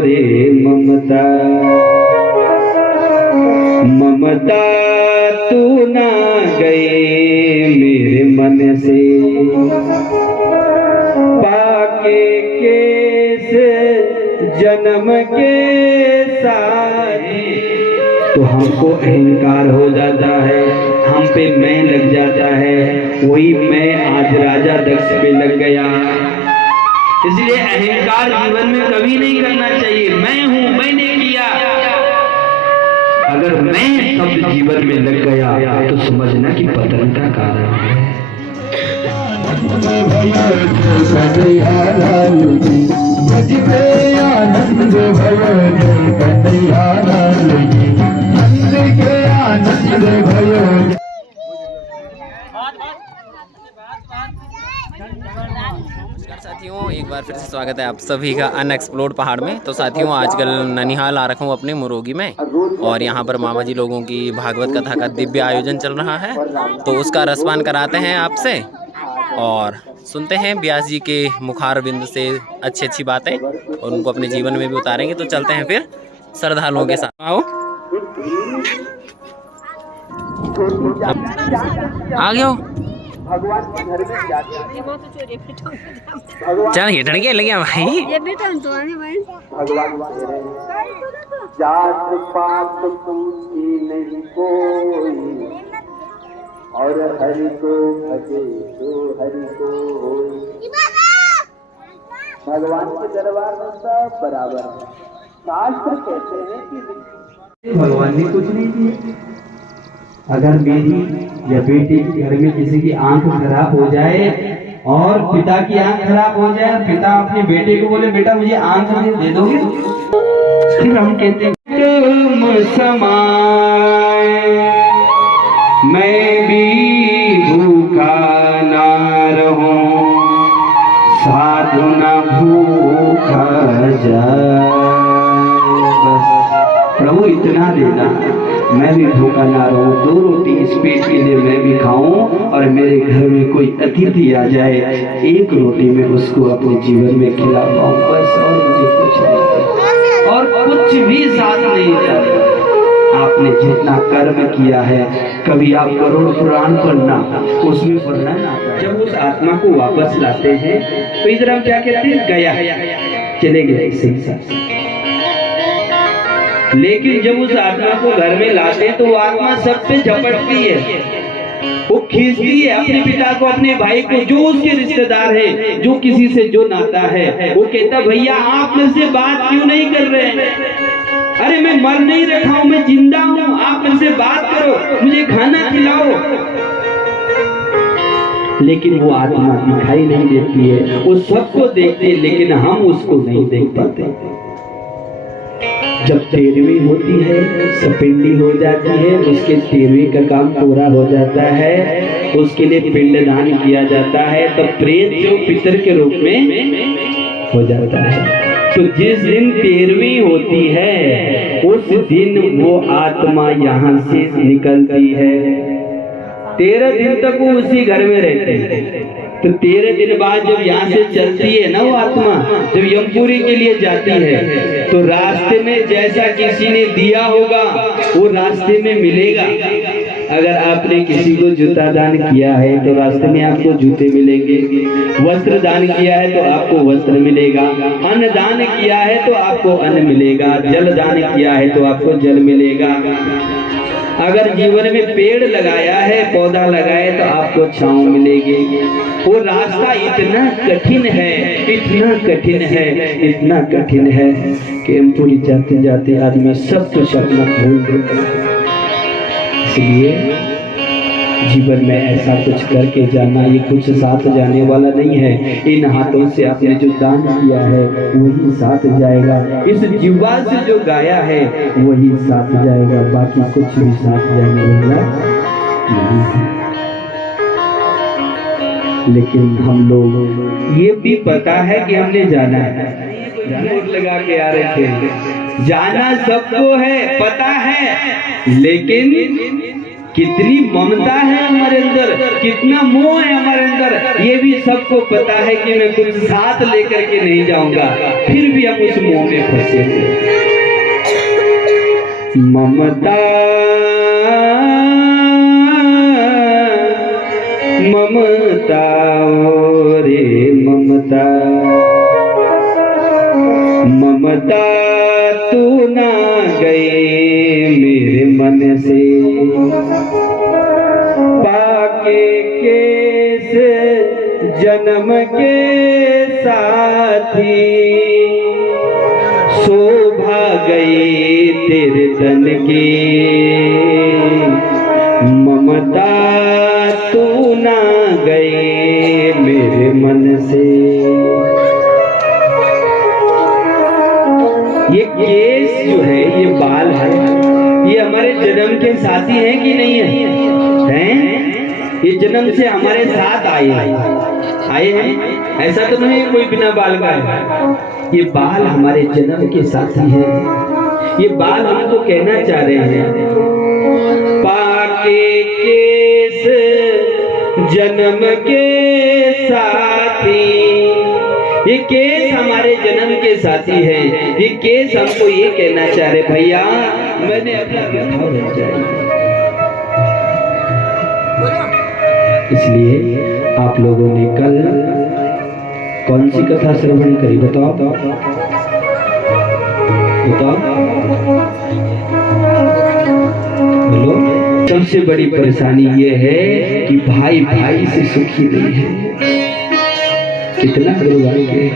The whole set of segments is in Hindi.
रे ममता, ममता तू ना गए मेरे मन से, पाके केस जन्म के सारे। तो हमको अहंकार हो जाता है, हम पे मैं लग जाता है, वही मैं आज राजा दक्ष पे लग गया। इसलिए अहंकार जीवन में कभी नहीं करना चाहिए। मैं हूं, मैंने किया। अगर मैं शब्द जीवन में लग गया तो समझना कि पतन का कारण है। साथियों, एक बार फिर से स्वागत है आप सभी का अनएक्सप्लोर्ड पहाड़ में। तो साथियों, आजकल ननिहाल आ रखा हूँ अपने मुरोगी में, और यहाँ पर मामा जी लोगों की भागवत कथा का दिव्य आयोजन चल रहा है। तो उसका रसपान कराते हैं आपसे और सुनते हैं व्यास जी के मुखार बिंदु से अच्छी अच्छी बातें, और उनको अपने जीवन में भी उतारेंगे। तो चलते हैं फिर श्रद्धालुओं के साथ। आओ, आ गया हो। भगवान के घर में जाते चल हिटन के लगे भाई। ये भगवान जात पात पूछी नहीं कोई, और हरि को भजे तो हरि को होई। भगवान के दरबार में सब बराबर है। शास्त्र कहते हैं कि भगवान ने कुछ नहीं किया। अगर मेरी या बेटी के घर में किसी की आंख खराब हो जाए और पिता की आंख खराब हो जाए, पिता अपने बेटे को बोले बेटा मुझे आंख दे दोगे, फिर हम कहते हैं तुम समाए मैं भी भूखा ना रहूं, साधु न भूखा जाए। बस प्रभु इतना देना, मैं भी भूखा ना रहूं, 2 रोटी इस पेट के लिए मैं भी खाऊं, और मेरे घर में कोई अतिथि आ जाए, 1 रोटी में उसको अपने जीवन में खिला पाऊं, बस। और मुझे कुछ नहीं, और कुछ भी साथ नहीं चाहिए। आपने जितना कर्म किया है, कभी आप करोड़ पुराण पढ़ना, उसमें वर्णन आता है। जब उस आत्मा को वापस लाते हैं तो इधर हम क्या कहते हैं, गया, चले गए इस संसार से। लेकिन जब उस आत्मा को घर में लाते हैं तो वो आत्मा सबसे झपटती है, वो खींचती है अपने पिता को, अपने भाई को, जो उसके रिश्तेदार है, जो किसी से जो नाता है। वो कहता भैया आप मेरे से बात क्यों नहीं कर रहे हैं? अरे मैं मर नहीं रखा हूं, मैं जिंदा हूं, आप मेरे से बात करो, मुझे खाना खिलाओ। लेकिन वो आत्मा दिखाई नहीं देती है, वो सबको देखते हैं लेकिन हम उसको नहीं देख पाते। जब 13वीं होती है, सपिंडी हो जाती है, उसके 13वीं का काम पूरा हो जाता है, उसके लिए पिंडदान किया जाता है, तब प्रेत जो पितर के रूप में हो जाता है। तो जिस दिन 13वीं होती है, उस दिन वो आत्मा यहाँ से निकलती है। 13 दिन तक वो उसी घर में रहती है। तो 13 दिन बाद जब यहाँ से चलती है ना वो आत्मा, जब यमपुरी के लिए जाती है, तो रास्ते में जैसा किसी ने दिया होगा वो रास्ते में मिलेगा। अगर आपने किसी को जूता दान किया है तो रास्ते में आपको जूते मिलेंगे, वस्त्र दान किया है तो आपको वस्त्र मिलेगा, अन्न दान किया है तो आपको अन्न मिलेगा, जल दान किया है तो आपको जल मिलेगा। अगर जीवन में पेड़ लगाया है, पौधा लगाए तो आपको छांव मिलेगी। वो रास्ता इतना कठिन है, इतना कठिन है, इतना कठिन है कि हम पूरी जाते जाते आदमी सब कुछ अपना भूल देता है। इसलिए जीवन में ऐसा कुछ करके जाना, ये कुछ साथ जाने वाला नहीं है। इन हाथों से आपने जो दान किया है वही साथ जाएगा, इस जीवा से जो गाया है वही साथ जाएगा, बाकी कुछ भी साथ जाने वाला नहीं है। लेकिन हम लोग ये भी पता है कि हमने जाना है, लगा के आ रहे थे, जाना सबको है, पता है, लेकिन कितनी ममता है हमारे अंदर, कितना मोह है हमारे अंदर, ये भी सबको पता है कि मैं कुछ साथ लेकर के नहीं जाऊंगा, फिर भी हम उस मोह में फंसे हैं। ममता ममता रे ममता, ममता तू ना गए मेरे मन से, पाके केस जन्म के साथी, शोभा गई तेरे तन की, ममता तू ना गए मेरे मन से। ये केस जो है, ये बाल है, ये हमारे जन्म के साथी हैं कि नहीं है? ये जन्म से हमारे साथ आए हैं, ऐसा तो नहीं कोई बिना बाल का है। ये बाल हमारे जन्म के साथी हैं। ये बाल हमको कहना चाह रहे हैं, पाके केस जन्म के साथी, ये केस हमारे जन्म के साथी हैं। ये केस हमको ये कहना चाह रहे, भैया मैंने अपना कथा बन जाए। इसलिए आप लोगों ने कल कौन सी कथा श्रवण करी, बताओ बताओ बोलो। सबसे बड़ी परेशानी ये है कि भाई भाई से सुखी नहीं है। कितना दुर्भाग्य है।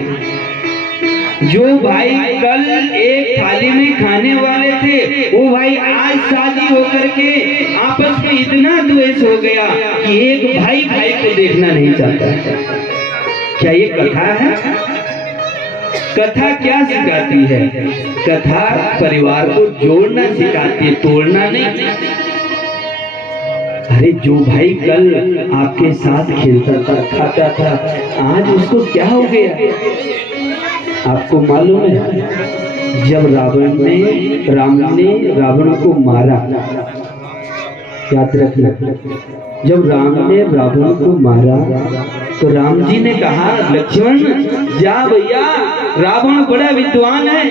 जो भाई कल एक थाली में खाने वाले थे, वो भाई आज शादी होकर के आपस में इतना द्वेष हो गया कि एक भाई भाई को देखना नहीं चाहता। क्या ये कथा है? कथा क्या सिखाती है? कथा परिवार को जोड़ना सिखाती है, तोड़ना नहीं। अरे जो भाई कल आपके साथ खेलता था, खाता था, आज उसको क्या हो गया? आपको मालूम है, जब राम ने रावण को मारा, याद रखना, जब राम ने रावण को मारा तो राम जी ने कहा, लक्ष्मण जा भैया, रावण बड़ा विद्वान है,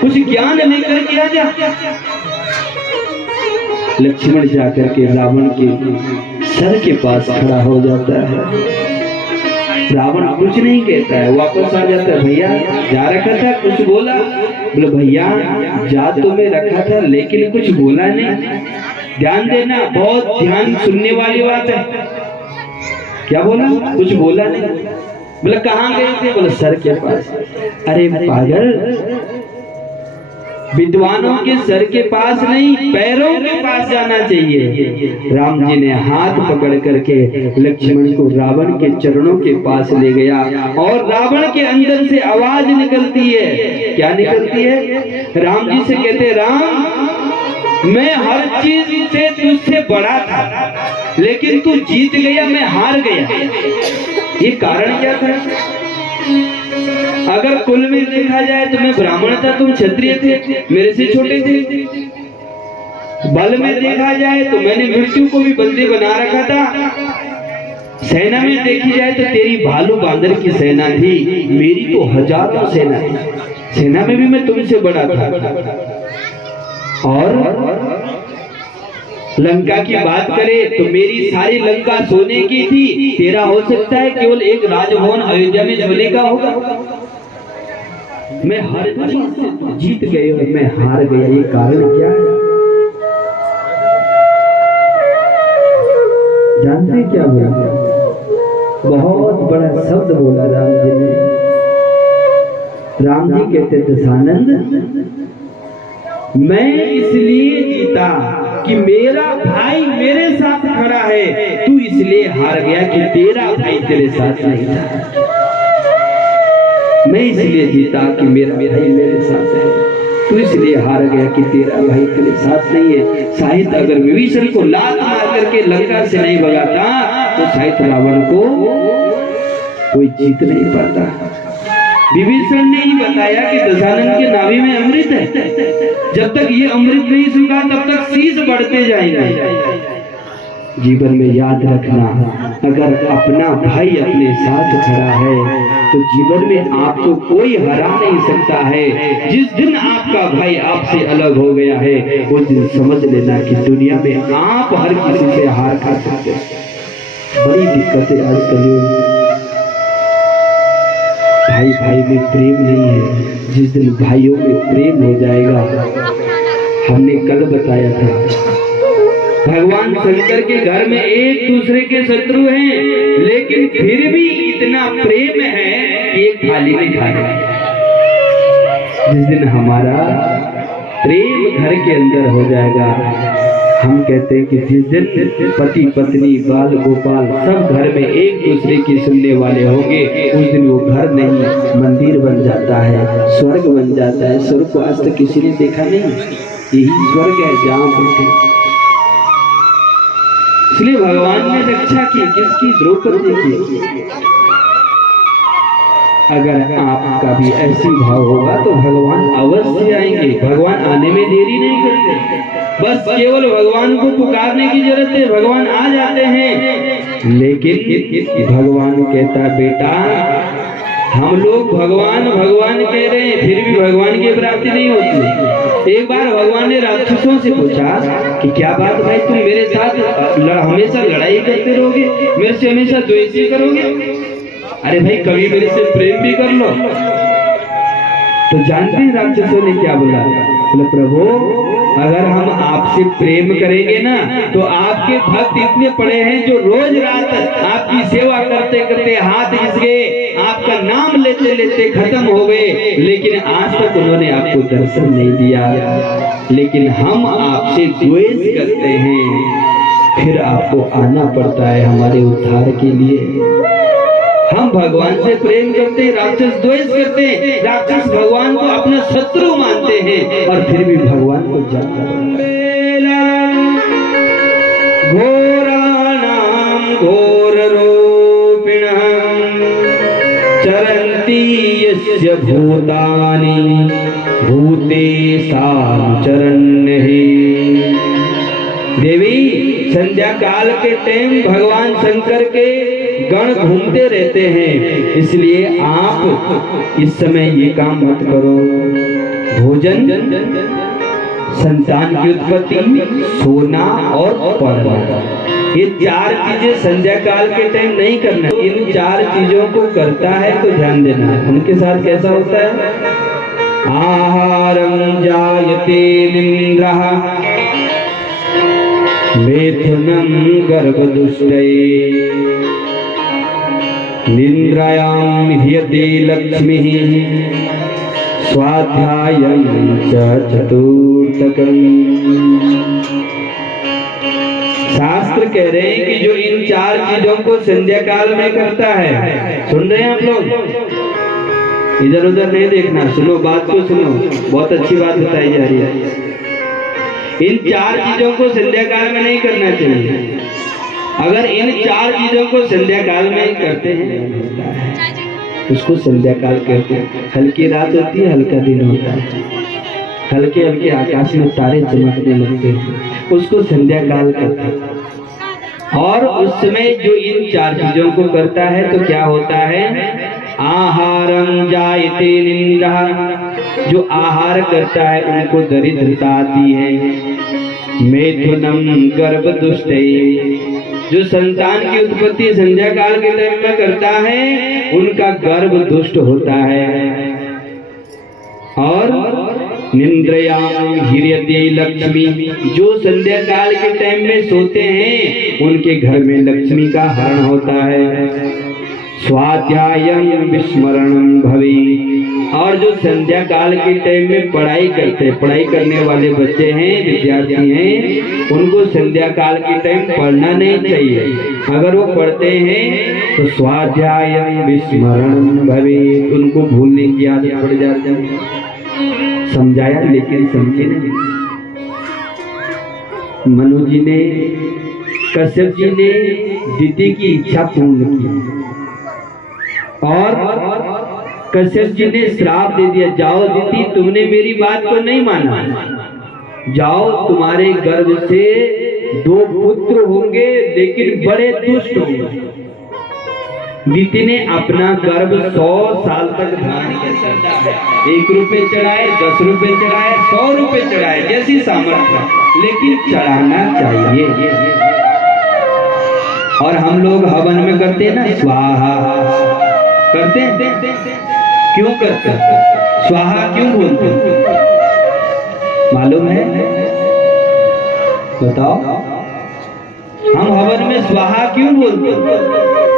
कुछ ज्ञान लेकर के आ जा। लक्ष्मण जाकर के रावण के सर के पास खड़ा हो जाता है। रावण कुछ नहीं कहता है, वापस आ जाता है। भैया जा रखा था, कुछ बोला? बोले भैया जा तो मैं रखा था, लेकिन कुछ बोला नहीं। ध्यान देना, बहुत ध्यान सुनने वाली बात है। क्या बोला? कुछ बोला नहीं। बोले कहाँ गए थे? बोले सर के पास। अरे पागल, विद्वानों के सर के पास नहीं, पैरों के पास जाना चाहिए। राम जी ने हाथ पकड़ करके लक्ष्मण को रावण के चरणों के पास ले गया और रावण के अंदर से आवाज निकलती है। क्या निकलती है? राम जी से कहते, राम मैं हर चीज से तुझसे बड़ा था, लेकिन तू जीत गया, मैं हार गया। ये कारण क्या था? अगर कुल में देखा जाए तो मैं ब्राह्मण था, तुम क्षत्रिय थे, मेरे से छोटे थे। बल में देखा जाए तो मैंने मृत्यु को भी बंदी बना रखा था। सेना में देखी जाए तो तेरी भालू बांदर की सेना थी, मेरी तो हजारों सेना थी। सेना में भी मैं तुमसे बड़ा था। और लंका की बात करें तो मेरी सारी लंका सोने की थी, तेरा हो सकता है केवल एक राजभवन अयोध्या में सोने का होगा। मैं हर चीज से जीत गए और मैं हार गया। ये कारण क्या है? जानते क्या बोला? बहुत बड़ा शब्द बोला राम जी ने। राम जी कहते, दशानंद मैं इसलिए जीता कि मेरा भाई मेरे साथ खड़ा है, तू इसलिए हार गया कि तेरा भाई तेरे साथ नहीं था। मैं इसलिए जीता कि मेरा भाई मेरे साथ है, तू इसलिए हार गया कि तेरा भाई तेरे साथ नहीं है। शायद अगर विभीषण को लात मार करके लंका से नहीं भगाता तो शायद रावण को कोई जीत नहीं पाता। विभीषण ने ही बताया कि दशानन के नाभि में अमृत है, जब तक ये अमृत नहीं सूखा तब तक शीश बढ़ते जाएंगे। जीवन में याद रखना, अगर अपना भाई अपने साथ खड़ा है तो जीवन में आपको कोई हरा नहीं सकता है। जिस दिन आपका भाई आपसे अलग हो गया है उस दिन समझ लेना कि दुनिया में आप हर किसी से हार खा सकते हैं। बड़ी दिक्कत है आजकल, भाई भाई में प्रेम नहीं है। जिस दिन भाइयों में प्रेम हो जाएगा, हमने कल बताया था भगवान शंकर के घर में एक दूसरे के शत्रु हैं, लेकिन फिर भी इतना प्रेम है कि एक थाली में खा रहे। जिस दिन हमारा प्रेम घर के अंदर हो जाएगा, हम कहते हैं कि जिस दिन पति पत्नी बाल गोपाल सब घर में एक दूसरे की सुनने वाले होंगे, उस दिन वो घर नहीं मंदिर बन जाता है, स्वर्ग बन जाता है। स्वर्ग को आज तक किसी ने देखा नहीं, यही स्वर्ग है जहाँ बैठे। इसलिए भगवान ने रक्षा की, किसकी? द्रौपदी की। अगर आपका भी ऐसी भाव होगा तो भगवान अवश्य आएंगे। भगवान आने में देरी नहीं करते, बस केवल भगवान को पुकारने की जरूरत है, भगवान आ जाते हैं। लेकिन भगवान कहता बेटा, हम लोग भगवान भगवान कह रहे हैं, फिर भी भगवान की प्राप्ति नहीं होती। एक बार भगवान ने राक्षसों से पूछा कि क्या बात भाई, तुम मेरे साथ हमेशा लड़ाई करते रहोगे, मेरे से हमेशा द्वेष ही करोगे? अरे भाई कभी मेरे से प्रेम भी कर लो। तो जानते हैं राक्षसों ने क्या बोला? बोले प्रभु, अगर हम आपसे प्रेम करेंगे ना तो आपके भक्त इतने पड़े हैं जो रोज रात आपकी सेवा करते करते हाथ घिस गए, आपका नाम लेते लेते खत्म हो गए, लेकिन आज तक उन्होंने आपको दर्शन नहीं दिया। लेकिन हम आपसे द्वेष करते हैं, फिर आपको आना पड़ता है हमारे उद्धार के लिए। हम भगवान से प्रेम करते हैं, राक्षस द्वेष करते हैं। राक्षस भगवान को अपना शत्रु मानते हैं और फिर भी भगवान को जानते हैं। घोराणाम घोर रूपिणः चरन्ति यस्य भूतानि भूतेषां चरन्हि। देवी, संध्या काल के टाइम भगवान शंकर के गण घूमते रहते हैं, इसलिए आप इस समय ये काम मत करो। भोजन, संतान की उत्पत्ति, सोना और पढ़ना, ये चार चीजें संध्या काल के टाइम नहीं करना। इन चार चीजों को करता है तो ध्यान देना। उनके साथ कैसा होता है? आहारम जायते निन्द्रः मिथुनं गर्भदुष्टये निन्द्रायां ह्यते लक्ष्मीः स्वाध्यायं च चतुर्थकम्। शास्त्र कह रहे हैं कि जो इन चार चीजों को संध्या काल में करता है, सुन रहे हैं आप लोग? इधर उधर नहीं देखना, सुनो, बात को सुनो, बहुत अच्छी बात बताई जा रही है। इन चार चीजों को संध्या काल में नहीं करना चाहिए। अगर इन चार चीजों को संध्या काल में करते हैं, उसको संध्या काल कहते हैं। हल्की रात होती है, हल्का दिन होता है, हल्के हल्के आकाश में तारे चमकने लगते हैं, उसको संध्या काल कहते हैं। और उस समय जो इन चार चीजों को करता है तो क्या होता है? आहारम जायते निन्द्रः, जो आहार करता है उनको दरिद्रता आती है। मिथुनम गर्भदुष्टये, जो संतान की उत्पत्ति संध्या काल के टाइम में करता है उनका गर्भ दुष्ट होता है। और निन्द्रयां ह्रियते लक्ष्मी, जो संध्या काल के टाइम में सोते हैं उनके घर में लक्ष्मी का हरण होता है। स्वाध्यायं विस्मरणं भवेत्, और जो संध्या काल के टाइम में पढ़ाई करने वाले बच्चे हैं, विद्यार्थी हैं, उनको संध्या काल के टाइम पढ़ना नहीं चाहिए। अगर वो पढ़ते हैं तो स्वाध्यायं विस्मरणं भवेत्, उनको भूलने की आदत पड़ जाती है। समझाया लेकिन समझे नहीं। मनु जी ने, कश्यप जी ने दीदी की इच्छा पूर्ण की और कश्यप जी ने श्राप दे दिया, जाओ दीदी, तुमने मेरी बात को नहीं माना, जाओ तुम्हारे गर्भ से 2 पुत्र होंगे लेकिन बड़े दुष्ट होंगे। दीति ने अपना गर्भ 100 साल तक धारण किया है। 1 रुपए चढ़ाए, 10 रुपए चढ़ाए, 100 रुपए चढ़ाए, जैसी सामर्थ्य, लेकिन चढ़ाना चाहिए। और हम लोग हवन में करते हैं ना, स्वाहा करते हैं। क्यों करते हैं? स्वाहा क्यों बोलते हैं? मालूम है? बताओ। हम हवन में स्वाहा क्यों बोलते हैं?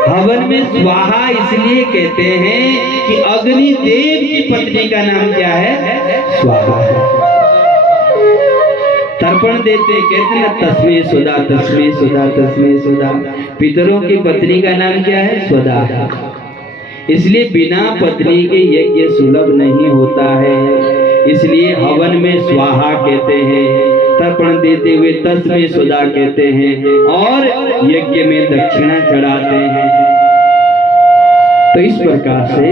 हवन में स्वाहा इसलिए कहते हैं कि अग्नि देव की पत्नी का नाम क्या है? स्वाहा है। तर्पण देते, कहते हैं तस्मे सुधा, तस्मे सुधा, तस्मे सुधा। पितरों की पत्नी का नाम क्या है? स्वधा। इसलिए बिना पत्नी के यज्ञ सुलभ नहीं होता है, इसलिए हवन में स्वाहा कहते हैं, तर्पण देते हुए तस्मे सुधा कहते हैं, और यज्ञ में दक्षिणा चढ़ाते हैं। तो इस प्रकार से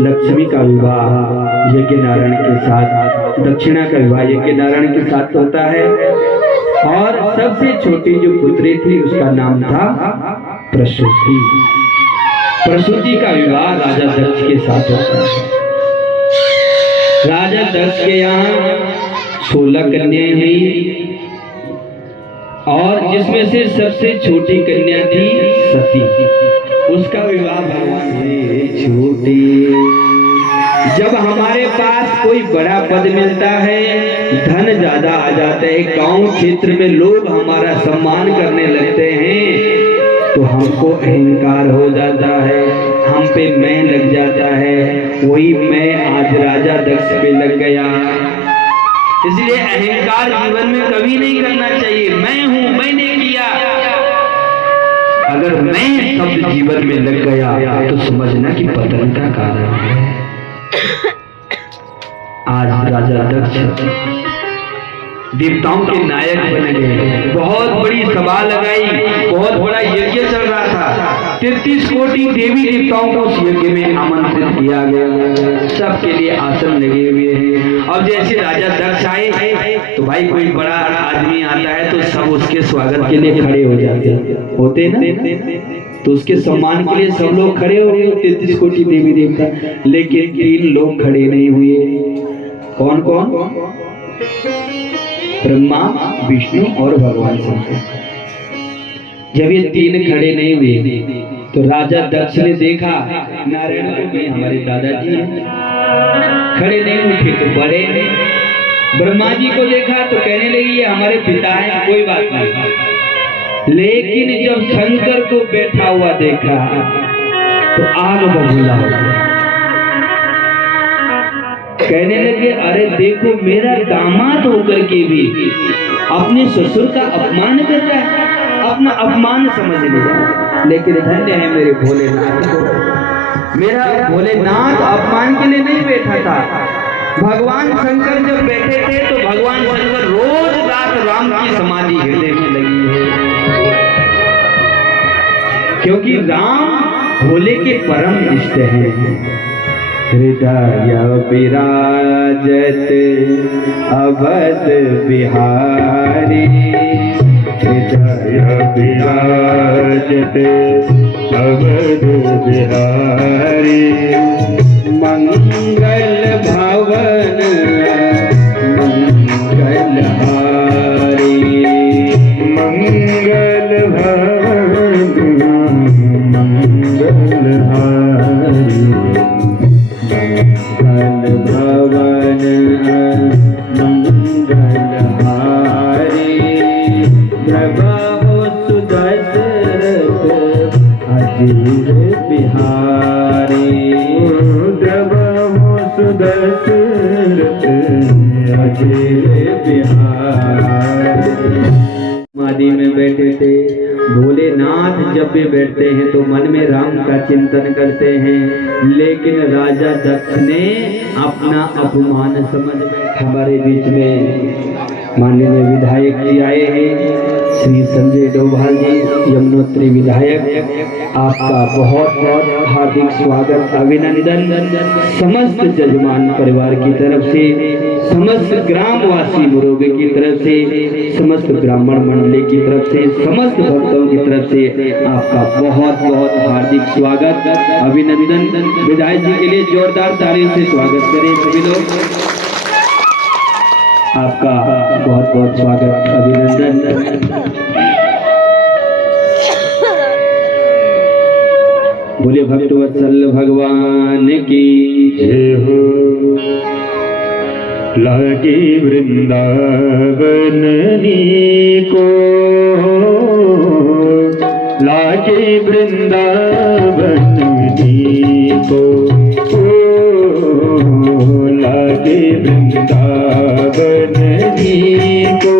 लक्ष्मी का विवाह यज्ञ नारायण के साथ, दक्षिणा का विवाह यज्ञ नारायण के साथ होता है। और सबसे छोटी जो पुत्री थी उसका नाम था प्रसूति। प्रसूति का विवाह राजा दक्ष के साथ होता है। राजा दक्ष के यहाँ 16 कन्याएं हुई, और जिसमें से सबसे छोटी कन्या थी सती। उसका विवाह भगवान से छोटी। जब हमारे पास कोई बड़ा पद मिलता है, धन ज्यादा आ जाता है, गांव क्षेत्र में लोग हमारा सम्मान करने लगते हैं, तो हमको अहंकार हो जाता है, हम पे मैं लग जाता है। वही मैं आज राजा दक्ष पे लग गया। इसलिए अहंकार जीवन में कभी नहीं करना चाहिए। मैं हूं, मैंने किया। अगर मैं शब्द जीवन में लग गया तो समझना कि पतन का कारण है। आज राजा दक्ष देवताओं के नायक बन गए। बहुत बड़ी सभा लगाई, बहुत बड़ा यज्ञ चल रहा था। 33 कोटि देवी देवताओं को उस यज्ञ में आमंत्रित किया गया। सबके लिए आसन लगे हुए हैं। अब जैसे राजा दक्ष आए तो भाई कोई बड़ा आदमी आता है तो सब उसके स्वागत के लिए खड़े हो जाते होते ना, तो उसके सम्मान के लिए सब लोग खड़े हो गए, 33 कोटि देवी देवता। लेकिन 3 लोग खड़े नहीं हुए। कौन कौन? ब्रह्मा, विष्णु और भगवान शंकर। जब ये 3 खड़े नहीं हुए तो राजा दक्ष ने देखा नारायण को भी हमारे दादाजी हैं, खड़े नहीं उठे तो बड़े हैं। ब्रह्मा जी को देखा तो कहने लगे ये हमारे पिता हैं, कोई बात नहीं। लेकिन जब शंकर को बैठा हुआ देखा तो आग बबूला हो गया। कहने लगे अरे देखो, मेरा दामाद होकर के भी अपने ससुर का अपमान कर रहा है, अपना अपमान समझ लिया। लेकिन धन्य है मेरे भोलेनाथ, मेरा भोलेनाथ अपमान के लिए नहीं बैठा था। भगवान शंकर जब बैठे थे तो भगवान शंकर रोज रात राम की समाधि हृदय में लगी है, क्योंकि राम भोले के परम इष्ट हैं। हृदय विराजत अवध बिहारी, हृदय विराजत अवध बिहारी, मंगल भवन मंगल हारी, मंगल भवन मंगल हारी, मंगल भवन मंगल हारी, प्रभु सुदशरथ अजीर बिहारी, प्रभु सुदशरथ अजीर बिहारी। समाधि में बैठे थे। भोलेनाथ जब भी बैठते हैं तो मन में राम का चिंतन करते हैं, लेकिन राजा दक्ष ने अपना अपमान समझ। हमारे बीच में माननीय विधायक जी आए हैं, श्री संजय डोभाल जी, यमुनोत्री विधायक, आपका बहुत बहुत हार्दिक स्वागत, अभिनंदन समस्त जजमान परिवार की तरफ से। समस्त ग्रामवासी मुरोगे की तरफ से, समस्त ब्राह्मण मंडली की तरफ से, समस्त भक्तों की तरफ से आपका बहुत बहुत हार्दिक स्वागत, अभिनंदन। विधायक जी के लिए जोरदार ताली से स्वागत करें सभी लोग। आपका बहुत बहुत स्वागत, अभिनंदन। बोले भक्तवत्सल भगवान की जय हो। लागे वृंदावन को, लागे वृंदावन को, लागे वृंदावन को,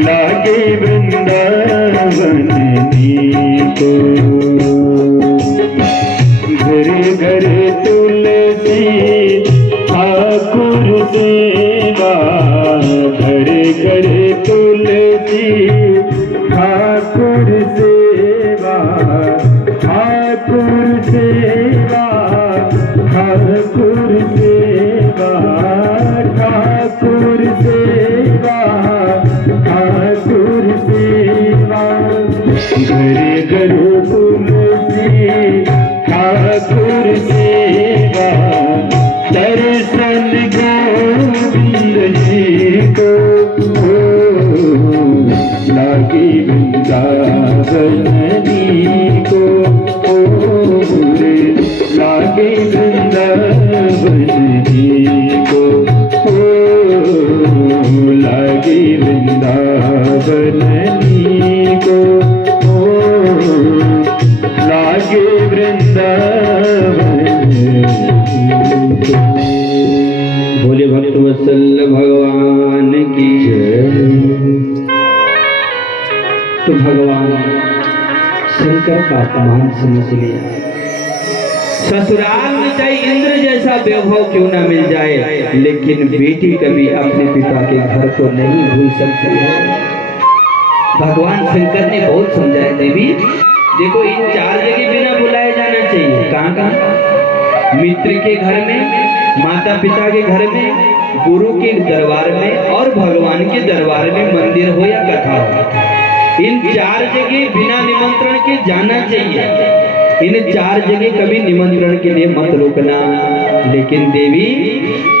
लागे वृंदावन को। घर घर तुलसी ठाकुर सेवा, घर घर तुलसी ठाकुर सेवा, ठाकुर सेवा, ठाकुर सेवा, ठाकुर सेवा, ठाकुर सेवा। घर घर तुलसी ठाकुर सेवा, दर्शन गोविंद जी को। लागे वृंदावन को, लागे वृंदावन को, लागे वृंदावन को, लागे वृंदावन। बोले भक्तवत्सल भगवान की जय। तो भगवान शंकर का अपमान समझ लिया। ससुराल में चाहे इंद्र जैसा वैभव क्यों न मिल जाए, लेकिन बेटी कभी अपने पिता के घर को नहीं भूल सकती है। भगवान शंकर ने बहुत समझाया, देवी देखो इन 4 जगह बिना बुलाए जाना चाहिए। कहाँ कहाँ? मित्र के घर में, माता पिता के घर में, गुरु के दरबार में और भगवान के दरबार में, मंदिर हो या कथा हो, इन 4 जगह बिना निमंत्रण के जाना चाहिए। इन 4 जगह कभी निमंत्रण के लिए मत रुकना। लेकिन देवी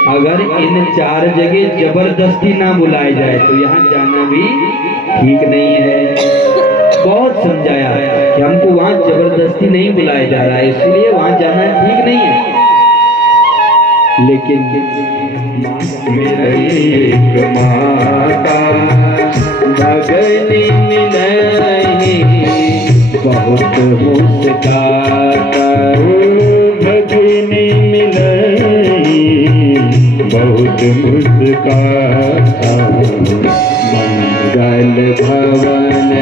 अगर इन 4 जगह जबरदस्ती ना बुलाए जाए तो यहाँ जाना भी ठीक नहीं है। बहुत समझाया कि हमको वहाँ जबरदस्ती नहीं बुलाया जा रहा है, इसलिए वहाँ जाना ठीक नहीं है। लेकिन मेरी एक माता भगनी मिलही, बहुत मुस्काता, भगनी मिलही बहुत मुस्काता। मंगल भवन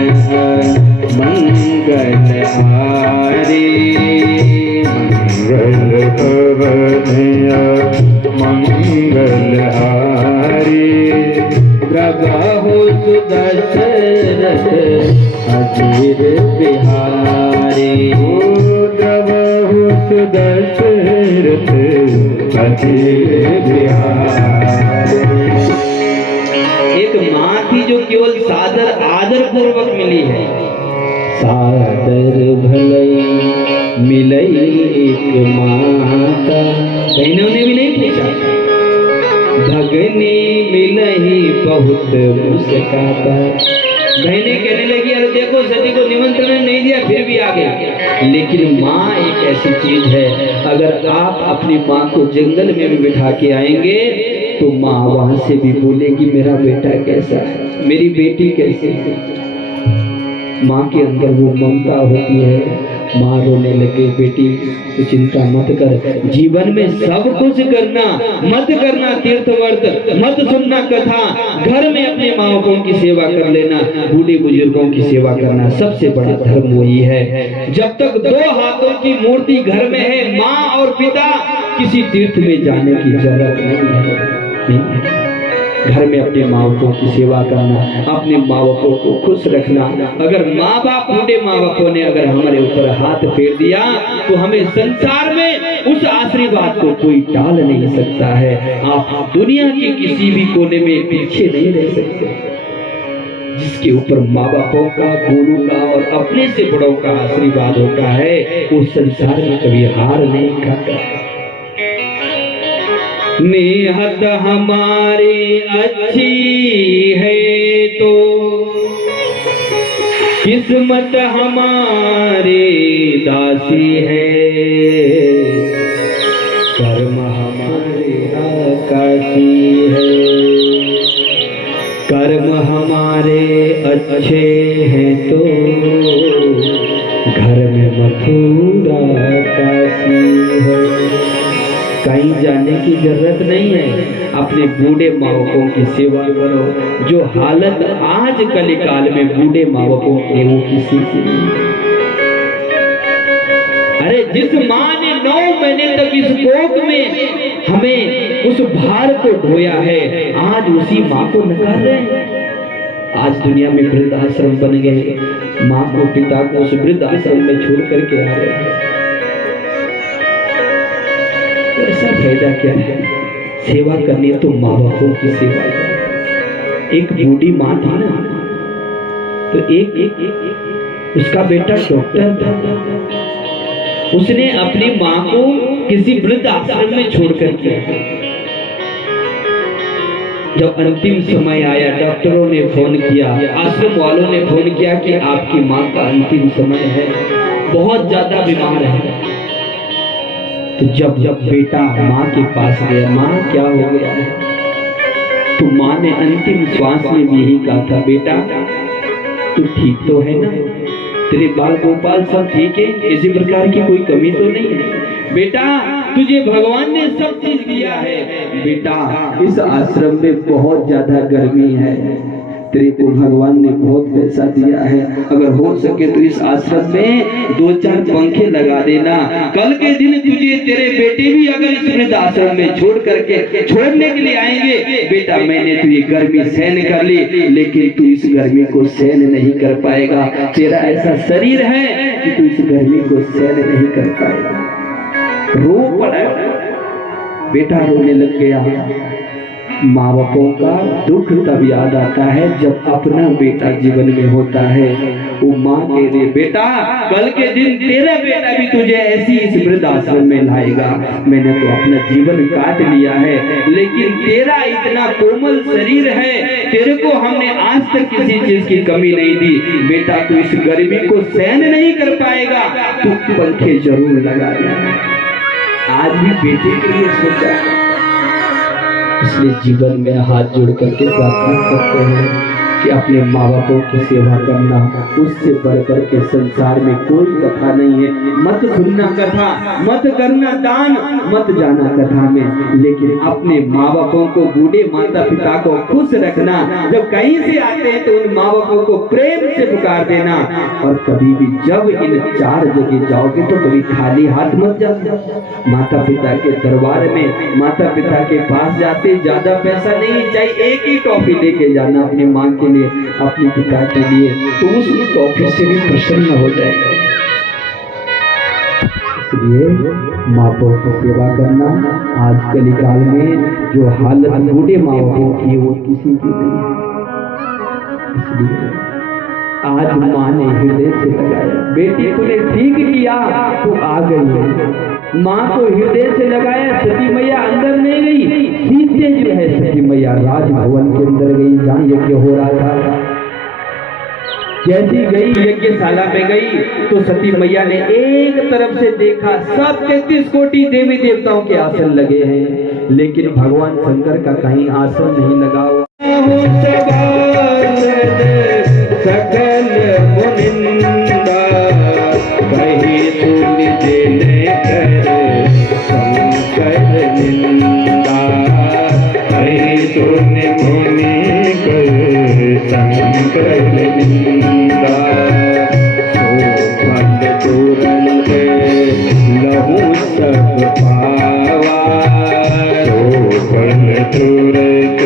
मंगल हारी, मंगल भवन मंगल हारी। प्रभु सुदशरथ अजीर बिहारी, प्रभु सुदशरथ अजीर बिहारी। एक माँ थी जो केवल सादर आदर पूर्वक मिली है। सादर भलई मिलई एक माता, बहनों ने भी नहीं पूछा। भगनी मिलही बहुत मुस्काता। बहने कहने लगी अरे देखो सती को निमंत्रण नहीं दिया फिर भी आ गई। लेकिन माँ एक ऐसी चीज है, अगर आप अपनी माँ को जंगल में भी बिठा के आएंगे तो माँ वहां से भी बोलेगी मेरा बेटा कैसा है, मेरी बेटी कैसी है। माँ के अंदर वो ममता होती है। माँ रोने लगे बेटी तो चिंता मत कर, जीवन में सब कुछ करना, मत करना तीर्थ व्रत, मत सुनना कथा, घर में अपने माँ की सेवा कर लेना, बूढ़े बुजुर्गों की सेवा करना सबसे बड़ा धर्म वही है। जब तक 2 हाथों की मूर्ति घर में है, माँ और पिता, किसी तीर्थ में जाने की जरूरत नहीं है। घर में अपने माँ बापों की सेवा करना, अपने माँ बापों को खुश रखना। अगर माँ बाप, बूढ़े माँ बापों ने अगर हमारे ऊपर हाथ फेर दिया तो हमें संसार में उस आशीर्वाद को कोई टाल नहीं सकता है। आप दुनिया के किसी भी कोने में पीछे नहीं रह सकते। जिसके ऊपर माँ बापों का, गुरु का और अपने से बड़ों का आशीर्वाद होता है वो संसार में कभी हार नहीं खाता। नेहत हमारी अच्छी है तो किस्मत हमारी दासी है, कर्म हमारे आकाशी है। कर्म हमारे अच्छे हैं तो घर में मथुरा काशी है। कहीं जाने की जरूरत नहीं है, अपने बूढ़े माँ बापों की सेवा करो। जो हालत आज कल काल में बूढ़े माँ बापों की वो किसी की नहीं। अरे जिस माँ ने 9 महीने तक इस कोख में हमें उस भार को ढोया है, आज उसी माँ को नकार रहे हैं। आज दुनिया में वृद्ध आश्रम बन गए, माँ को, पिता को उस वृद्ध आश्रम में छोड़ करके आ रहे हैं। ऐसा फायदा क्या है? सेवा करनी तो माँ बापों की सेवा। एक बूढ़ी माँ थी ना, तो एक उसका बेटा डॉक्टर था। उसने अपनी माँ को किसी वृद्ध आश्रम में छोड़कर किया। जब अंतिम समय आया, डॉक्टरों ने फोन किया, आश्रम वालों ने फोन किया कि आपकी माँ का अंतिम समय है, बहुत ज्यादा बीमार है। तो जब बेटा माँ के पास गया, माँ क्या हो गया है? तो माँ ने अंतिम श्वास में भी यही कहा था, बेटा तू ठीक तो है ना? तेरे बाल गोपाल सब ठीक है? किसी प्रकार की कोई कमी तो नहीं है? बेटा तुझे भगवान ने सब चीज दिया है। बेटा इस आश्रम में बहुत ज्यादा गर्मी है, तेरे को भगवान ने बहुत पैसा दिया है, अगर हो सके तो इस आश्रम में 2-4 पंखे लगा देना। कल के दिन तुझे तेरे बेटे भी अगर इस वृद्ध आश्रम में छोड़ने के लिए आएंगे, बेटा मैंने तुझे गर्मी सहन कर ली, लेकिन तू इस गर्मी को सहन नहीं कर पाएगा। तेरा ऐसा शरीर है कि तू इस गर्मी को सहन नहीं कर पाएगा। रो पड़ा, बेटा रोने लग गया। माँ बापों का दुख तब याद आता है जब अपना बेटा जीवन में होता है। वो माँ कह दे, बेटा कल के दिन तेरा बेटा भी तुझे ऐसी इस वृद्ध आश्रम में लाएगा। मैंने तो अपना जीवन काट लिया है, लेकिन तेरा इतना कोमल शरीर है, तेरे को हमने आज तक किसी चीज की कमी नहीं दी। बेटा तू इस गर्मी को सहन नहीं कर पाएगा, तू पंखे जरूर लगा देना। आज भी बेटे के लिए सोचा, इसलिए जीवन में हाथ जोड़ करके प्रार्थना करते हैं कि अपने माँ बापों की सेवा करना, उससे बढ़कर के संसार में कोई कथा नहीं है। मत सुनना कथा, मत करना दान, मत जाना कथा में, लेकिन अपने माँ बापों को, बूढ़े माता पिता को खुश रखना। जब कहीं से आते हैं तो उन माँ बापों को प्रेम से पुकार देना। और कभी भी जब इन 4 जगह जाओगे तो कभी खाली हाथ मत जाना। माता पिता के दरबार में, माता पिता के पास जाते ज्यादा पैसा नहीं चाहिए, एक ही टॉफी लेके जाना अपनी माँ के लिए, अपने पिता के लिए, तो उस टॉफी से भी प्रसन्न हो जाएगा। इसलिए माँ बाप की सेवा करना आज कल काल में जो हालत बूढ़े माँ बापों की वो किसी की नहीं है। इसलिए आज माँ ने हृदय से लगाया, बेटी तूने ठीक किया, तू आ गई है। माँ को हृदय से लगाया, सती मैया अंदर नहीं गई, सीधे जो है सती मैया राजभवन के अंदर गई जहाँ यज्ञ हो रहा था। जैसी गई यज्ञशाला में गई तो सती मैया ने एक तरफ से देखा, सब 33 कोटि देवी देवताओं के आसन लगे हैं, लेकिन भगवान शंकर का कहीं आसन नहीं लगा हुआ। सकल मुनिंदा कहीं सुन देने शंकर निंदा, कहीं सुन मुनि शंकर निंदा। सो फल तुरंत लहू सब पावा, सो फल तुरंत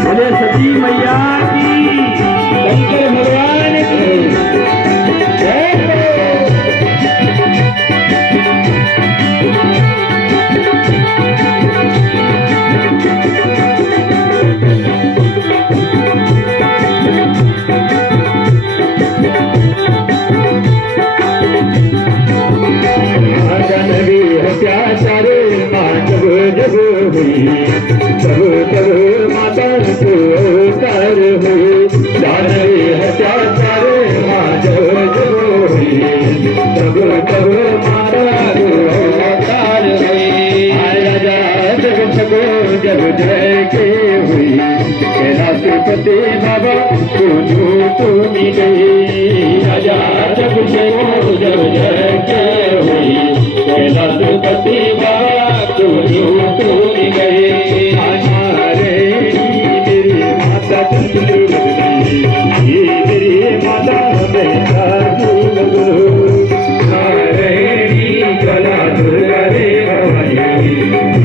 बोले सती मैया की, शंकर भगवान की जय हो। अत्याचारे जब जब हुई तब तब माता को अवतार हुई। जानवी अत्याचारे जब जब हुई तब तब माता को अवतार हुई। राजा जब सको जब जय के हुई कैलाशपति बाबा तुम गई। राजा जब सको जब जय के हुई कैलाशपति बाबा तुम गए। हमारे मेरी माता चंद्रवदनी, ये मेरी माता हमेशा नारायणी कला दुर्गा रे भवानी,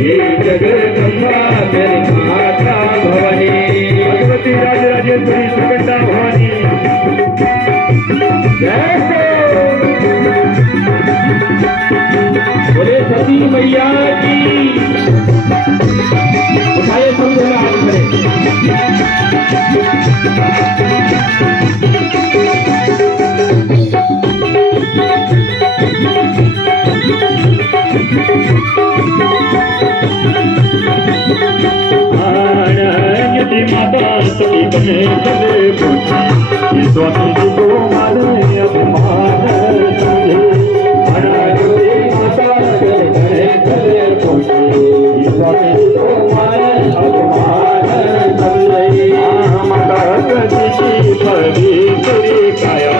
ये जगदम्बा मेरी माता भवानी। भगवती राजराजेश्वरी सुकन्या भवानी जय हो। बोले सती मैया की, उठाए सब जगह हाथ करें। यदि माता सती बने चले पूछी, स्वामी जी को मारे अपमान समझे। माता चले चले पूछी, स्वामी जी को मारे अपमान समझे। माता सती पवित्री काया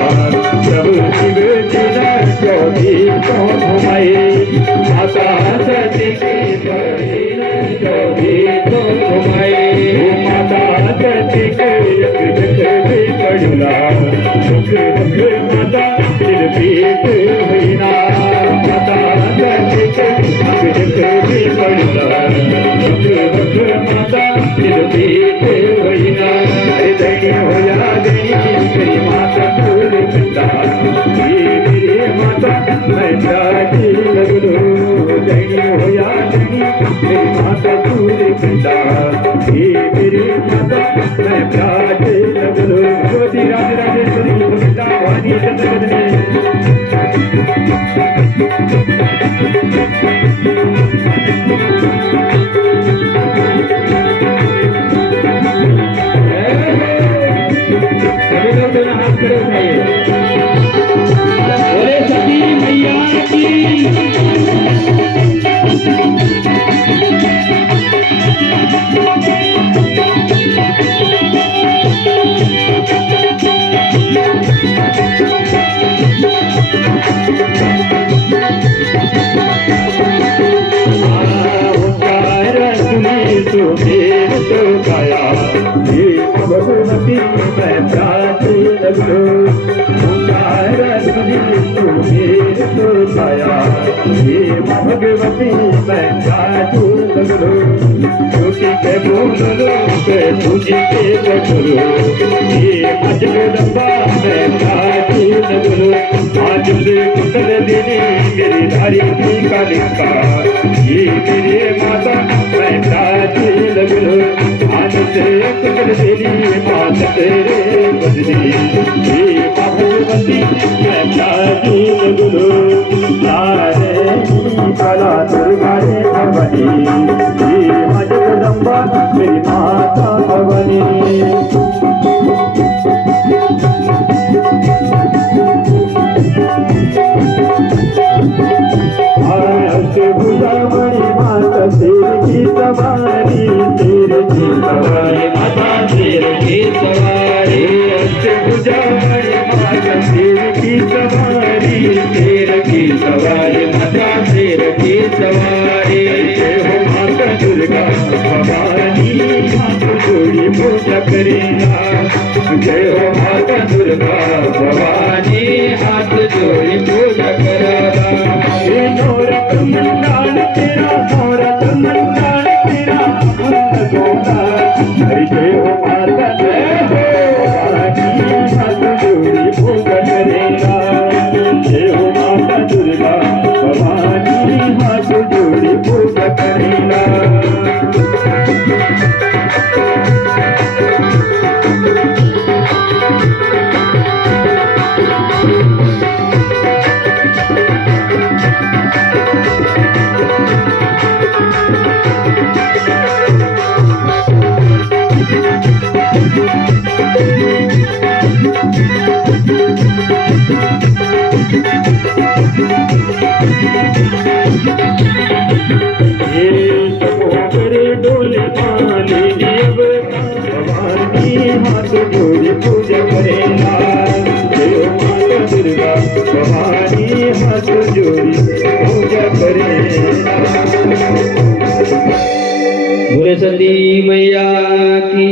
प्रभु शिव जी ने चौबी को घुमाए। माता सती चौबी को घुमाए। माता सती के पड़ूला सुख माता फिर पीत हुई ना। माता सती के पड़ूला सुख माता फिर पीत हुई ना। दैनी हो या दैनी मेरी माता फूल पिता, ये मेरी माता मैं जाती लगलो। दैनी हो या दैनी मेरी माता फूल पिता, ये मेरी माता मैं जाती लगलो। भगवती राजराजेश्वरी सुकन्या भवानी चंद्रवदनी। बोले सती मैया की, तो गाया ये भगवती मैं प्रार्थी लगलो। तो गाया ये भगवती मैं प्रार्थी लगलो। छोटी के बोलो के पूजी के बटलो, ये जगदम्बा मैं प्रार्थी लगलो। आज से कुशल देने मेरी धारी की कालिका, ये मेरे माता मैं प्रार्थी लगलो। आज से कुशल देने माता तेरे बदली, ये भगवती मैं प्रार्थी लगलो। नारे कला दुर्गा रे भवानी, ये जगदम्बा मेरी माता भवानी। भुजामणि माता शेर की सवारी, शेर की सवारी माता शेर की सवारी। भुजामणि माता शेर की सवारी, शेर की सवारी माता शेर की सवारी। जय हो माता दुर्गा भवानी, हाथ जोड़ी पूजा करेगा। जय हो माता दुर्गा भवानी, हाथ जोड़ी पूजा करेगा। नौरत मंडाल तेरा नौरत ये सपोरे डोले माली अब भवानी हाथ जोड़ी पूजा करेला जय माता दुर्गा भवानी हाथ जोड़ी पूजा करेला। बोले सती मैया की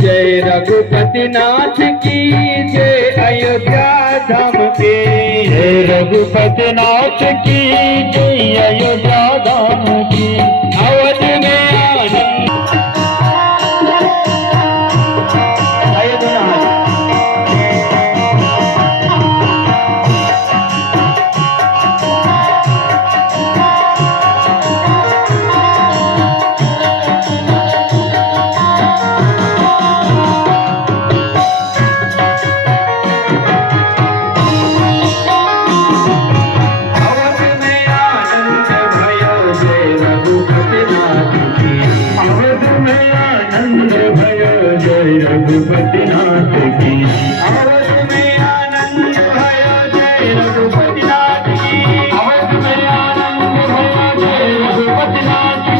जय रघुपति नाथ की जय अयोध्या धाम के जय रघुपति नाथ की जय अयोध्या धाम की अवध में आनंद। आइए दोनों हाथ। रघुपति नाथ की अवध में आनंद भयो जय रघुपति नाथ की अवध में आनंद भयो जय रघुपति नाथ की अवध में आनंद भयो जय रघुपति नाथ की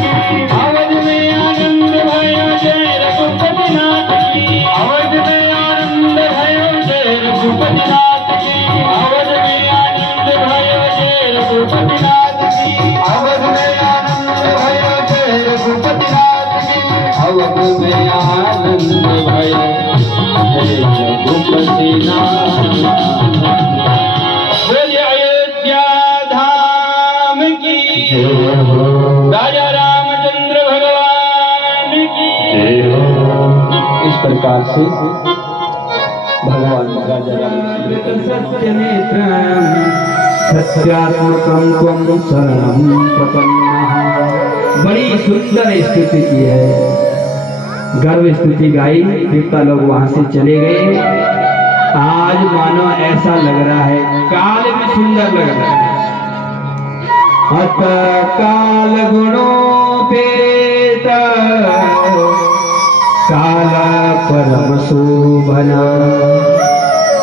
अवध में आनंद भयो जय रघुपति नाथ की अवध में आनंद भयो जय रघुपति नाथ की अवध में आनंद भयो जय रघुपति नाथ की अवध में आनंद भयो रघुपति नाथ। बोलिए अयोध्या धाम की राजा रामचंद्र भगवान की। इस प्रकार से भगवान राजा सत्यात्मकं त्वं शरणं प्रपन्नः। बड़ी सुंदर स्तुति की है, गर्व स्तुति गाई, देवता लोग वहां से चले गए। आज मानो ऐसा लग रहा है काल भी सुंदर लग रहा है। अत काल गुणोपेत काल परम शोभना।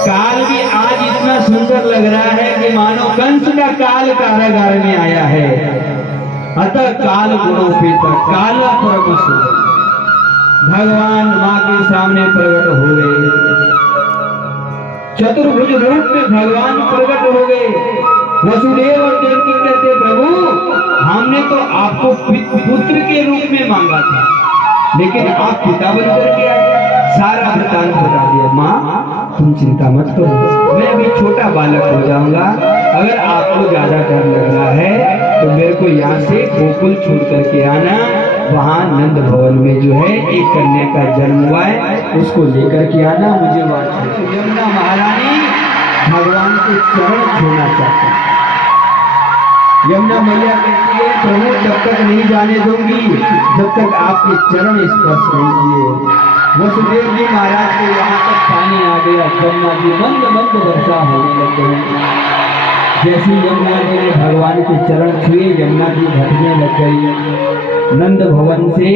काल भी आज इतना सुंदर लग रहा है कि मानो कंस का काल कारागार में आया है। अतः काल गुणोपेत काल परम शोभना। भगवान माँ के सामने प्रकट हो गए, चतुर्भुज रूप में भगवान प्रकट हो गए। वसुदेव और देवकी कहते प्रभु हमने तो आपको पुत्र के रूप में मांगा था, लेकिन आप पिता बनकर के आए। सारा वृतांत बता दिया। माँ तुम चिंता मत करो, मैं अभी छोटा बालक हो जाऊंगा। अगर आपको ज्यादा डर लग रहा है तो मेरे को यहाँ से गोकुल छोड़ करके आना। वहाँ नंद भवन में जो है एक कन्या का जन्म हुआ है, उसको लेकर के आना। मुझे वहाँ यमुना महारानी भगवान के चरण छूना चाहता है। यमुना मैया कहती है प्रभु तब तक नहीं जाने दूंगी जब तक आपके चरण स्पर्श नहीं किए। वसुदेव जी महाराज के वहां तक पानी आ गया, यमुना जी मंद मंद वर्षा होने लग गई। जैसे यमुना जी ने भगवान के चरण छुए, यमुना जी घटने लग गई। नंद भवन से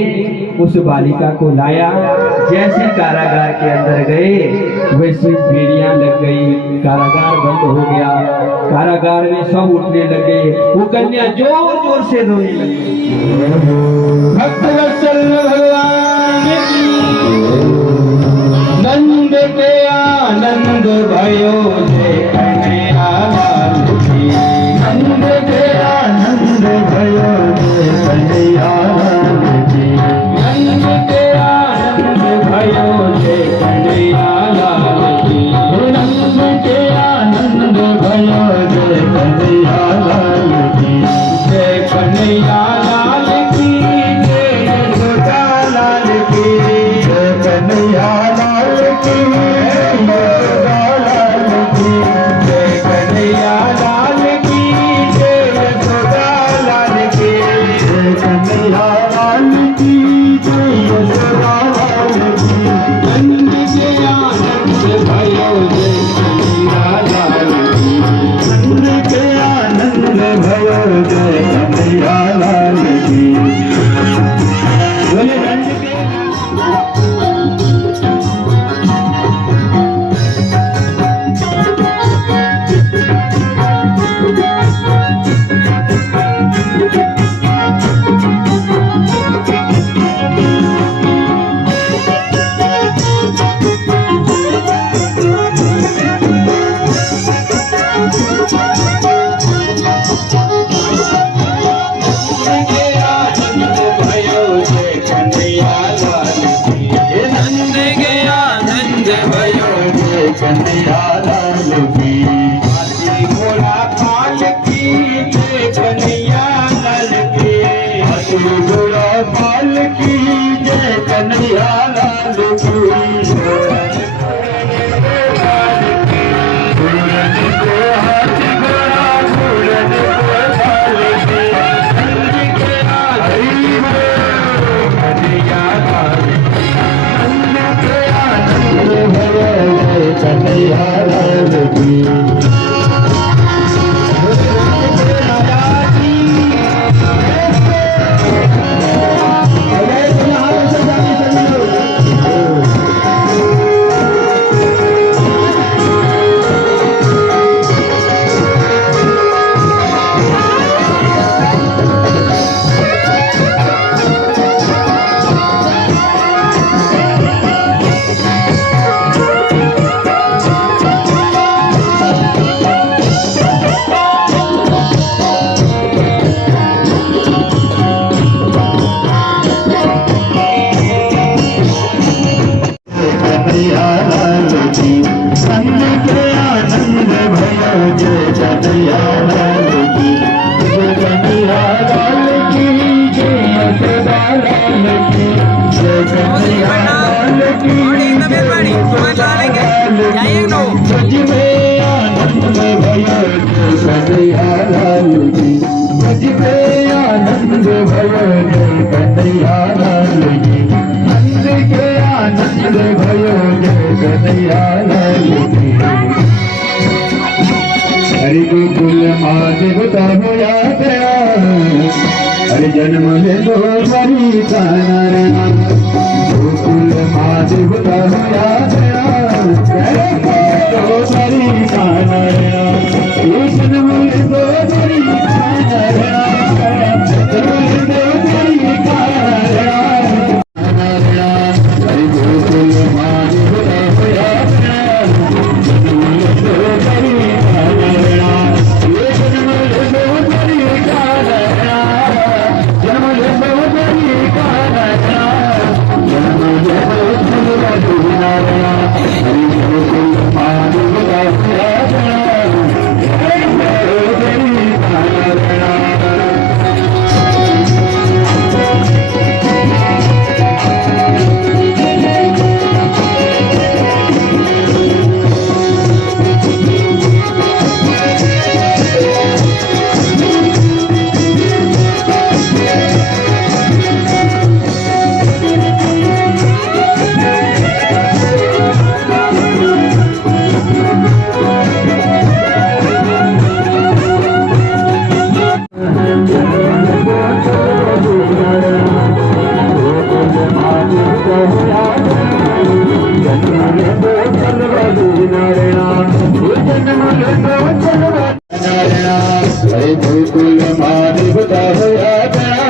उस बालिका को लाया। जैसे कारागार के अंदर गए वैसे बेड़ियां लग गई, कारागार बंद हो गया। कारागार में सब उठने लगे। वो कन्या जोर जोर से रोने लगी। भक्तवत्सल भगवान की नंद के आनंद भयो जय कन्हैया लाल की। नंद के आनंद भयो जय कन्हैया लाल की। नंद के आनंद भयो जय कन्हैया लाल की। नंद के आनंद भयो जय कन्हैया लाल की। जय कन्हैया लाल की, जय यशोदा लाल की। जय कन्हैया लाल की, जय यशोदा लाल कन्हैया लाल की ब्रज में आनंद भयो जय कन्हैया लाल की नंद के आनंद भयो जय कन्हैया लाल की हरि गोकुल माधव तब यात्रा हरि जन्म ले दो बड़ी कानरा गोकुल माधव तब यात्रा हरि दो बड़ी कानरा जन्म ले दो बड़ी कानरा जन्म ले दो बड़ी कानरा हरि गोकुल माधव तब यात्रा जन्म ले दो बड़ी कानरा जन्म ले दो बड़ी कानरा जन्म ले दो बड़ी कानरा जन्म ले दो बड़ी कानरा हरि गोकुल माधव तब यात्रा जन्म ले दो बड़ी कानरा हरे गोकुल माधव तब यात्रा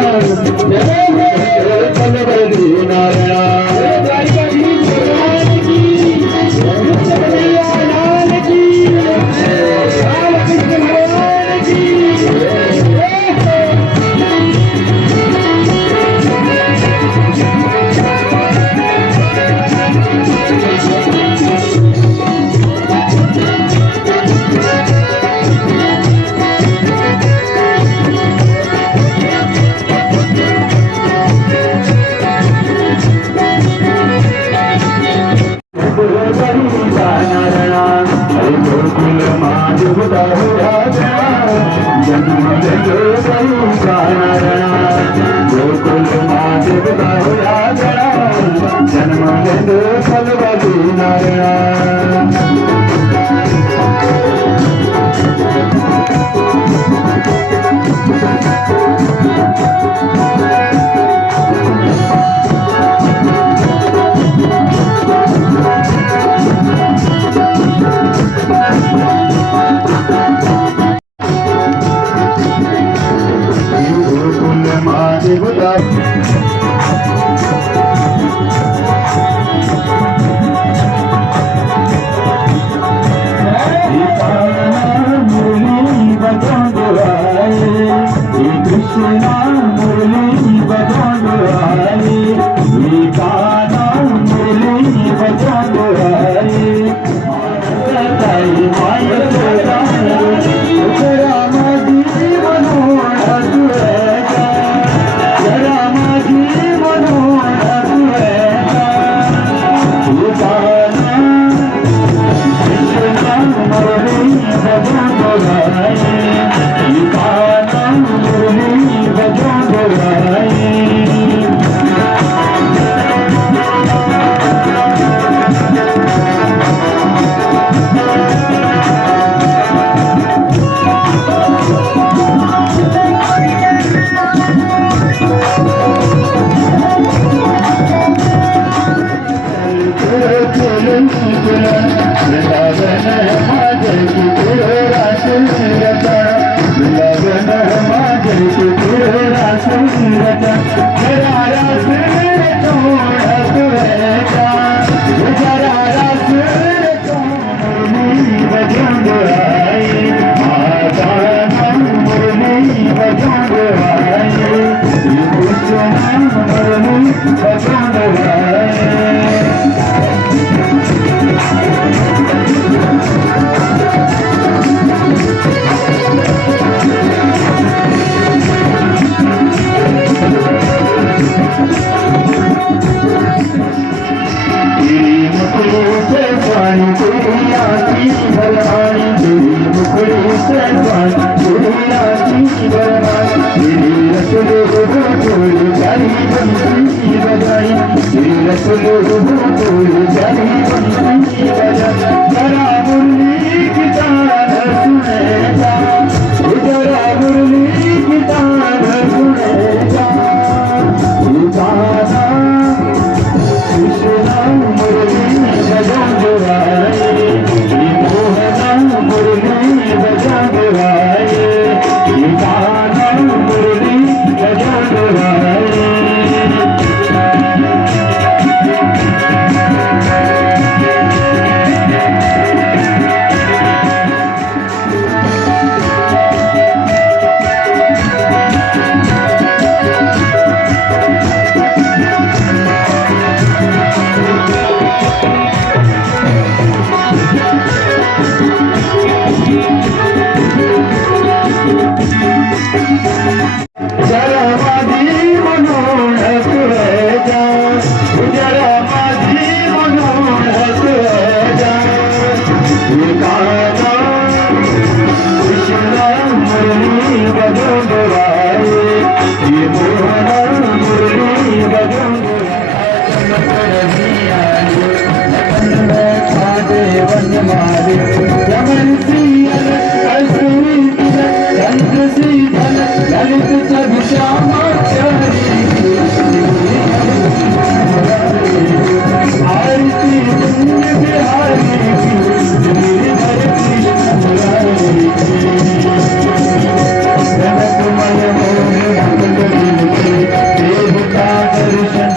जय गोकुल बलि हरे गोकुल माधव तब यात्रा जन्म ले दो बड़ी कानरा गोकुल माधव तब यात्रा जन्म ले दो बड़ी कानरा भजन तेरी आशीष बरमाई तेरी रसों कोई प्यारी बंसी बजाई तेरी रसों कोई प्यारी बंसी बजाई जरा मुरली की तान सुनेगा जरा मुरली की तान सुनेगा गाना कृष्णा मुरली बजा गवाए मोहना मुरली बजा गवाए गाना मुरली बजा गवाए जरा माझी मनोन तुझ्या जरा माझी मनोन तुझ्या गाना कृष्णा मुरली बजवाए ये मोहना मुरली बजवाए वन मारे रमन सिंह कस्तूरी चंद्र सिंह ललित जब श्यामा आरती बिहारी जनकमय देवता दर्शन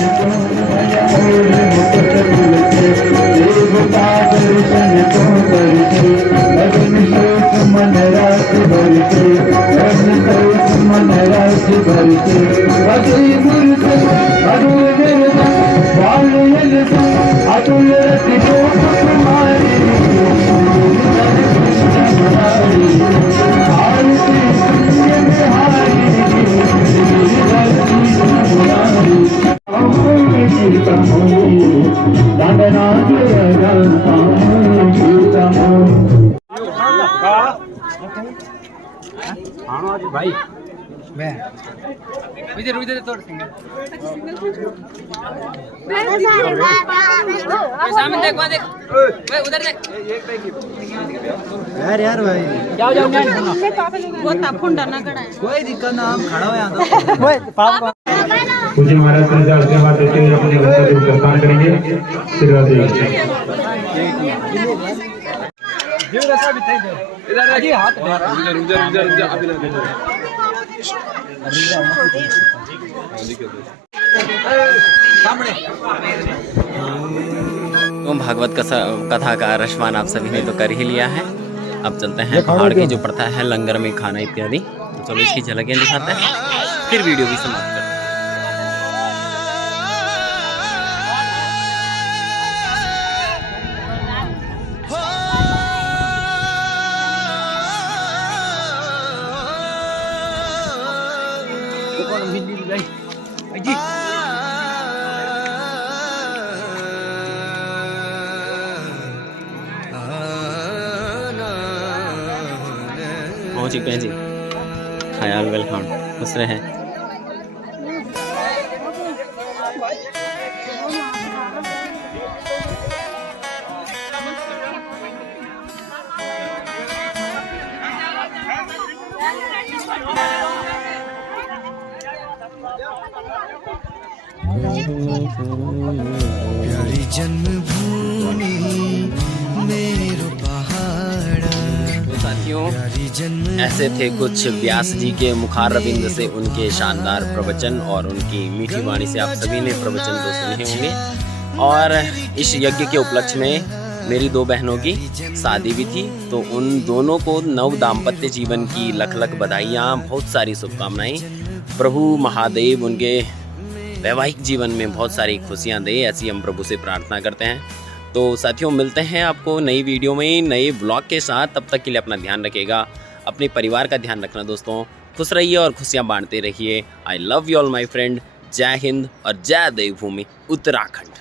देवता दर्शन को करके लगन शोक मन रात भर के लगन शोक मन रात भर के बसी गुरु अरुण गिरदा बाल अतुल रति को तुम्हारी आरती बिहारी भाई मैं इधर इधर तोड़ सामने देख वहाँ देख भाई उधर देख यार भाई जाओ जाओ वो तापुन डालना कड़ा है कोई दिक्कत ना हम खड़ा हो यहाँ मुझे महाराज से आशीर्वाद देते हुए अपने गंतव्य को प्रस्थान करेंगे आशीर्वाद देंगे इधर आजी हाथ उधर अभी ना तो भागवत कथा का रश्मान आप सभी ने तो कर ही लिया है। अब चलते हैं पहाड़ की जो प्रथा है लंगर में खाना इत्यादि, तो चलो इसकी झलकें दिखाते हैं, फिर वीडियो भी समाप्त करते हैं। पहुंची जी ख्याल वेलकम खुश रहे। प्यारी जन्मभूमि मेरो पहाड़। साथियों ऐसे थे कुछ व्यास जी के मुखारविंद से उनके शानदार प्रवचन, और उनकी मीठी वाणी से आप सभी ने प्रवचन तो सुने होंगे। और इस यज्ञ के उपलक्ष्य में मेरी दो बहनों की शादी भी थी, तो उन दोनों को नव दाम्पत्य जीवन की लख लख बधाइयाँ, बहुत सारी शुभकामनाएं। प्रभु महादेव उनके वैवाहिक जीवन में बहुत सारी खुशियाँ दे, ऐसी हम प्रभु से प्रार्थना करते हैं। तो साथियों मिलते हैं आपको नई वीडियो में नए ब्लॉग के साथ। तब तक के लिए अपना ध्यान रखिएगा, अपने परिवार का ध्यान रखना दोस्तों। खुश रहिए और खुशियाँ बांटते रहिए। I love you all my friend. जय हिंद और जय देवभूमि उत्तराखंड।